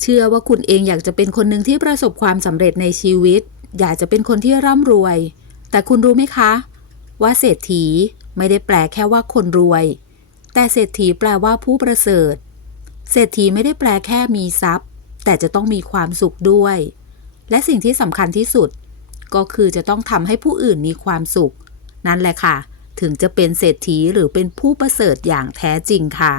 เชื่อว่าคุณเองอยากจะเป็นคนหนึ่งที่ประสบความสำเร็จในชีวิต อยากจะเป็นคนที่ร่ำรวย แต่คุณรู้ไหมคะ ว่าเศรษฐีไม่ได้แปลแค่ว่าคนรวย แต่เศรษฐีแปลว่าผู้ประเสริฐ เศรษฐีไม่ได้แปลแค่มีทรัพย์ แต่จะต้องมีความสุขด้วย และสิ่งที่สำคัญที่สุด ก็คือจะต้องทำให้ผู้อื่นมีความสุข นั่นแหละค่ะ ถึงจะเป็นเศรษฐีหรือเป็นผู้ประเสริฐอย่างแท้จริงค่ะ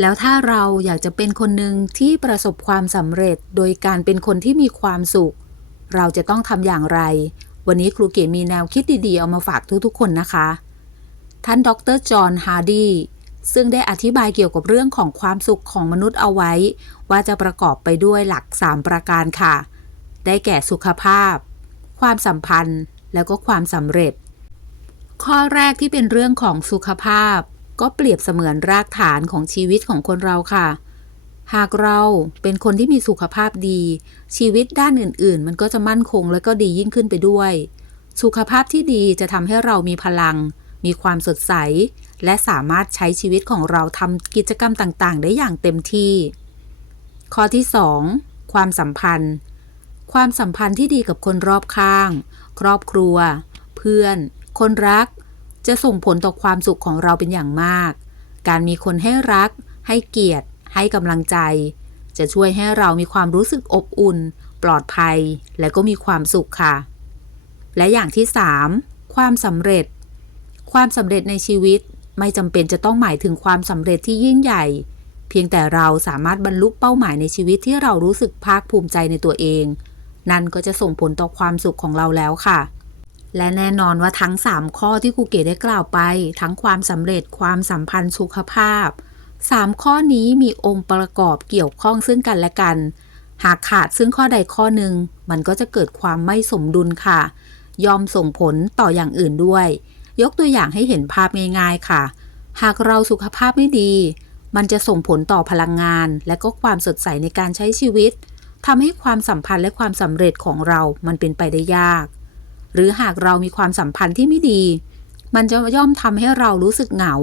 แล้วถ้าเราอยากจะเป็นคนหนึ่งที่ประสบความสำเร็จโดยการเป็นคนที่มีความสุข เราจะต้องทำอย่างไร วันนี้ครูเก๋มีแนวคิดดีๆ เอามาฝากทุกๆ คนนะคะ ท่านดรจอห์นฮาร์ดีซึ่งได้อธิบายเกี่ยวกับเรื่องของความสุขของมนุษย์เอาไว้ ว่าจะประกอบไปด้วยหลัก 3 ประการค่ะ ได้แก่สุขภาพ ความสัมพันธ์ แล้วก็ความสำเร็จ ข้อแรกที่เป็นเรื่องของสุขภาพ ก็เปรียบเสมือนรากฐานของชีวิตของคนเราค่ะ หากเราเป็นคนที่มีสุขภาพดี ชีวิตด้านอื่น ๆ มันก็จะมั่นคงและก็ดียิ่งขึ้นไปด้วย สุขภาพที่ดีจะทำให้เรามีพลัง มีความสดใส และสามารถใช้ชีวิตของเราทำกิจกรรมต่างๆ ได้อย่างเต็มที่ ข้อที่ 2 ความสัมพันธ์ ความสัมพันธ์ที่ดีกับคนรอบข้าง ครอบครัว เพื่อน คนรัก จะส่งผลต่อความสุขของเราเป็นอย่างมาก การมีคนให้รัก ให้เกียรติ ให้กำลังใจ จะช่วยให้เรามีความรู้สึกอบอุ่น ปลอดภัย และก็มีความสุขค่ะ และอย่างที่ 3 ความสำเร็จ ความสำเร็จในชีวิตไม่จำเป็นจะต้องหมายถึงความสำเร็จที่ยิ่งใหญ่ เพียงแต่เราสามารถบรรลุเป้าหมายในชีวิตที่เรารู้สึกภาคภูมิใจในตัวเอง นั่นก็จะส่งผลต่อความสุขของเราแล้วค่ะ และแน่นอนว่าทั้ง 3 ข้อที่ครูเก๋ได้กล่าวไป ทั้งความสำเร็จความสัมพันธ์สุขภาพ 3 ข้อนี้มีองค์ประกอบเกี่ยวข้องซึ่งกันและกัน หากขาดซึ่งข้อใดข้อหนึ่ง มันก็จะเกิดความไม่สมดุลค่ะ ยอมส่งผลต่ออย่างอื่นด้วย ยกตัวอย่างให้เห็นภาพง่ายๆค่ะ หากเราสุขภาพไม่ดี มันจะส่งผลต่อพลังงาน และก็ความสดใสในการใช้ชีวิตทำให้ความสัมพันธ์และความสำเร็จของเรามันเป็นไปได้ยาก หรือหากเรามีความสัมพันธ์ที่ไม่ดี มันจะย่อมทำให้เรารู้สึกเหงา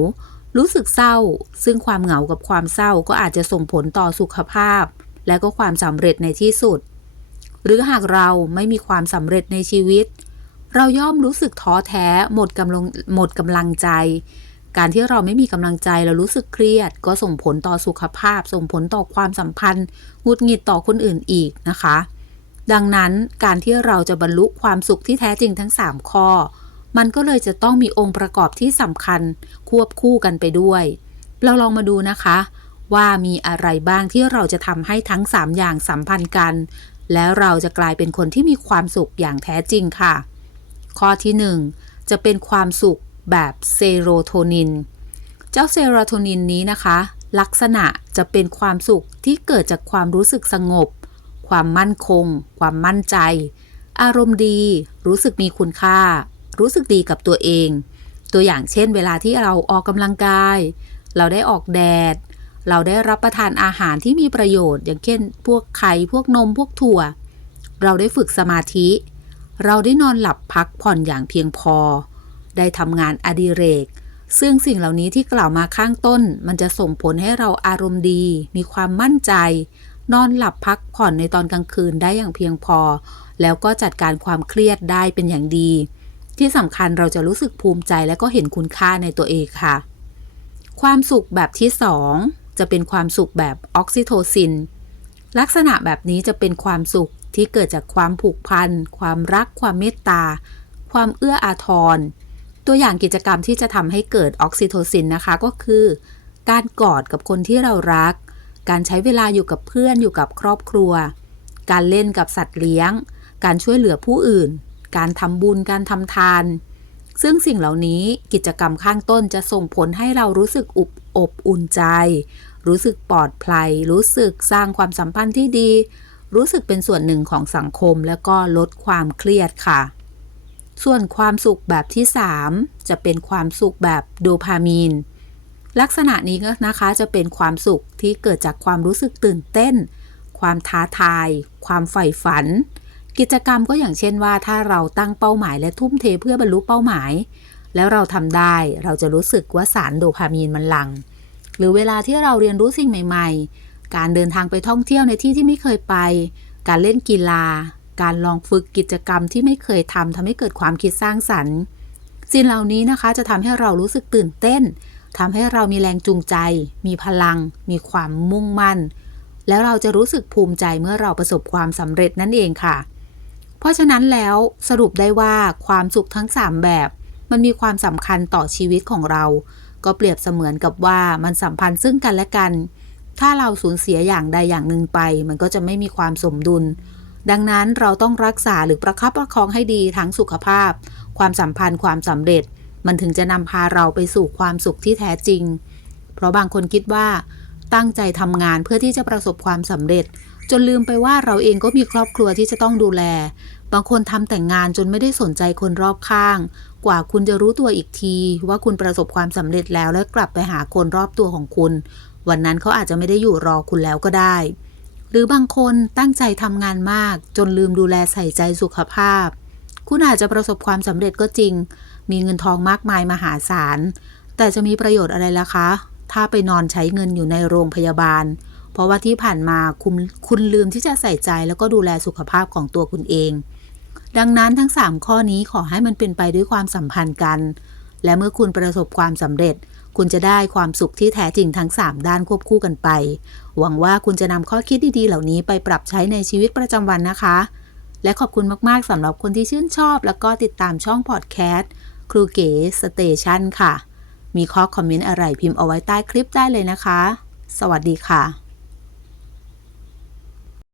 รู้สึกเศร้า ซึ่งความเหงากับความเศร้าก็อาจจะส่งผลต่อสุขภาพ และก็ความสำเร็จในที่สุด หรือหากเราไม่มีความสำเร็จในชีวิต เราย่อมรู้สึกท้อแท้ หมดกำลังหมดกำลังใจ การที่เราไม่มีกำลังใจเรารู้สึกเครียด ก็ส่งผลต่อสุขภาพ ส่งผลต่อความสัมพันธ์หงุดหงิดต่อคนอื่นอีกนะคะ ดังนั้นการที่เราจะบรรลุความสุขที่แท้จริงทั้ง 3 ข้อ มันก็เลยจะต้องมีองค์ประกอบที่สำคัญควบคู่กันไปด้วย เราลองมาดูนะคะ ว่ามีอะไรบ้างที่เราจะทำให้ทั้ง 3 อย่างสัมพันธ์กัน แล้วเราจะกลายเป็นคนที่มีความสุขอย่างแท้จริงค่ะ ข้อที่ 1 จะเป็นความสุขแบบเซโรโทนิน เจ้าเซโรโทนินนี้นะคะ ลักษณะจะเป็นความสุขที่เกิดจากความรู้สึกสงบ ความมั่นคง ความมั่นใจ อารมณ์ดี รู้สึกมีคุณค่า รู้สึกดีกับตัวเอง ตัวอย่างเช่น เวลาที่เราออกกำลังกาย เราได้ออกแดด เราได้รับประทานอาหารที่มีประโยชน์ อย่างเช่น พวกไข่พวกนมพวกถั่ว เราได้ฝึกสมาธิ เราได้นอนหลับพักผ่อนอย่างเพียงพอ ได้ทำงานอดิเรกซึ่งสิ่งเหล่านี้ที่กล่าวมาข้างต้น มันจะส่งผลให้เราอารมณ์ดี มีความมั่นใจ นอนหลับพักผ่อนในตอนกลางคืนได้อย่างเพียงพอ แล้วก็จัดการความเครียดได้เป็นอย่างดี ที่สำคัญเราจะรู้สึกภูมิใจและก็เห็นคุณค่าในตัวเองค่ะ ความสุขแบบที่ 2 จะเป็นความสุขแบบออกซิโทซิน ลักษณะแบบนี้จะเป็นความสุขที่เกิดจากความผูกพัน ความรัก ความเมตตา ความเอื้ออาทร ตัวอย่างกิจกรรมที่จะทำให้เกิดออกซิโทซินนะคะก็คือ การกอดกับคนที่เรารัก การใช้เวลาอยู่กับเพื่อนอยู่กับครอบครัว การเล่นกับสัตว์เลี้ยง การช่วยเหลือผู้อื่น การทำบุญการทำทาน ซึ่งสิ่งเหล่านี้กิจกรรมข้างต้นจะส่งผลให้เรารู้สึกอุบอบอุ่นใจ รู้สึกปลอดภัย รู้สึกสร้างความสัมพันธ์ที่ดี รู้สึกเป็นส่วนหนึ่งของสังคมแล้วก็ลดความเครียดค่ะ ส่วนความสุขแบบที่ 3 จะเป็นความสุขแบบโดพามีน ลักษณะนี้ก็นะคะจะเป็นความสุขที่เกิดจากความรู้สึกตื่นเต้น ความท้าทาย ความใฝ่ฝัน กิจกรรมก็อย่างเช่นว่า ถ้าเราตั้งเป้าหมายและทุ่มเทเพื่อบรรลุเป้าหมาย แล้วเราทำได้เราจะรู้สึกว่าสารโดพามีนมันหลัง หรือเวลาที่เราเรียนรู้สิ่งใหม่ ๆ การเดินทางไปท่องเที่ยวในที่ที่ไม่เคยไป การเล่นกีฬา การลองฝึกกิจกรรมที่ไม่เคยทำทำให้เกิดความคิดสร้างสรรค์ สิ่งเหล่านี้นะคะจะทำให้เรารู้สึกตื่นเต้น ทำให้เรามีแรงจูงใจ มีพลัง มีความมุ่งมั่น แล้วเราจะรู้สึกภูมิใจเมื่อเราประสบความสำเร็จนั่นเองค่ะ เพราะฉะนั้นแล้วสรุปได้ว่าความสุขทั้ง 3 แบบ มันมีความสำคัญต่อชีวิตของเรา ก็เปรียบเสมือนกับว่ามันสัมพันธ์ซึ่งกันและกัน ถ้าเราสูญเสียอย่างใดอย่างหนึ่งไป มันก็จะไม่มีความสมดุล ดังนั้นเราต้องรักษาหรือประคับประคองให้ดีทั้งสุขภาพ ความสัมพันธ์ความสำเร็จ มันถึงจะนำพาเราไปสู่ความสุขที่แท้จริง เพราะบางคนคิดว่า ตั้งใจทำงานเพื่อที่จะประสบความสำเร็จ จนลืมไปว่าเราเองก็มีครอบครัวที่จะต้องดูแล บางคนทำแต่งงานจนไม่ได้สนใจคนรอบข้าง กว่าคุณจะรู้ตัวอีกที ว่าคุณประสบความสำเร็จแล้วและกลับไปหาคนรอบตัวของคุณ วันนั้นเขาอาจจะไม่ได้อยู่รอคุณแล้วก็ได้ หรือบางคนตั้งใจทำงานมาก จนลืมดูแลใส่ใจสุขภาพ คุณอาจจะประสบความสำเร็จก็จริง มีเงินทองมากมายมหาศาล แต่จะมีประโยชน์อะไรล่ะคะ ถ้าไปนอนใช้เงินอยู่ในโรงพยาบาล เพราะว่าที่ผ่านมาคุณคุณลืมที่จะใส่ใจแล้วก็ดูแลสุขภาพของตัวคุณเอง ดังนั้นทั้ง 3 ข้อนี้ขอให้มันเป็นไปด้วยความสัมพันธ์กัน และเมื่อคุณประสบความสำเร็จ คุณจะได้ความสุขที่แท้จริงทั้ง 3 ด้านควบคู่กันไป หวังว่าคุณจะนำข้อคิดดีๆ เหล่านี้ไปปรับใช้ในชีวิตประจำวันนะคะและขอบคุณมาก ๆ สำหรับคนที่ชื่นชอบ แล้วก็ติดตามช่องพอดแคสต์ ครูเก๋สเตชันค่ะ มีข้อคอมเมนต์อะไรพิมพ์เอาไว้ใต้คลิปได้เลยนะคะ สวัสดีค่ะ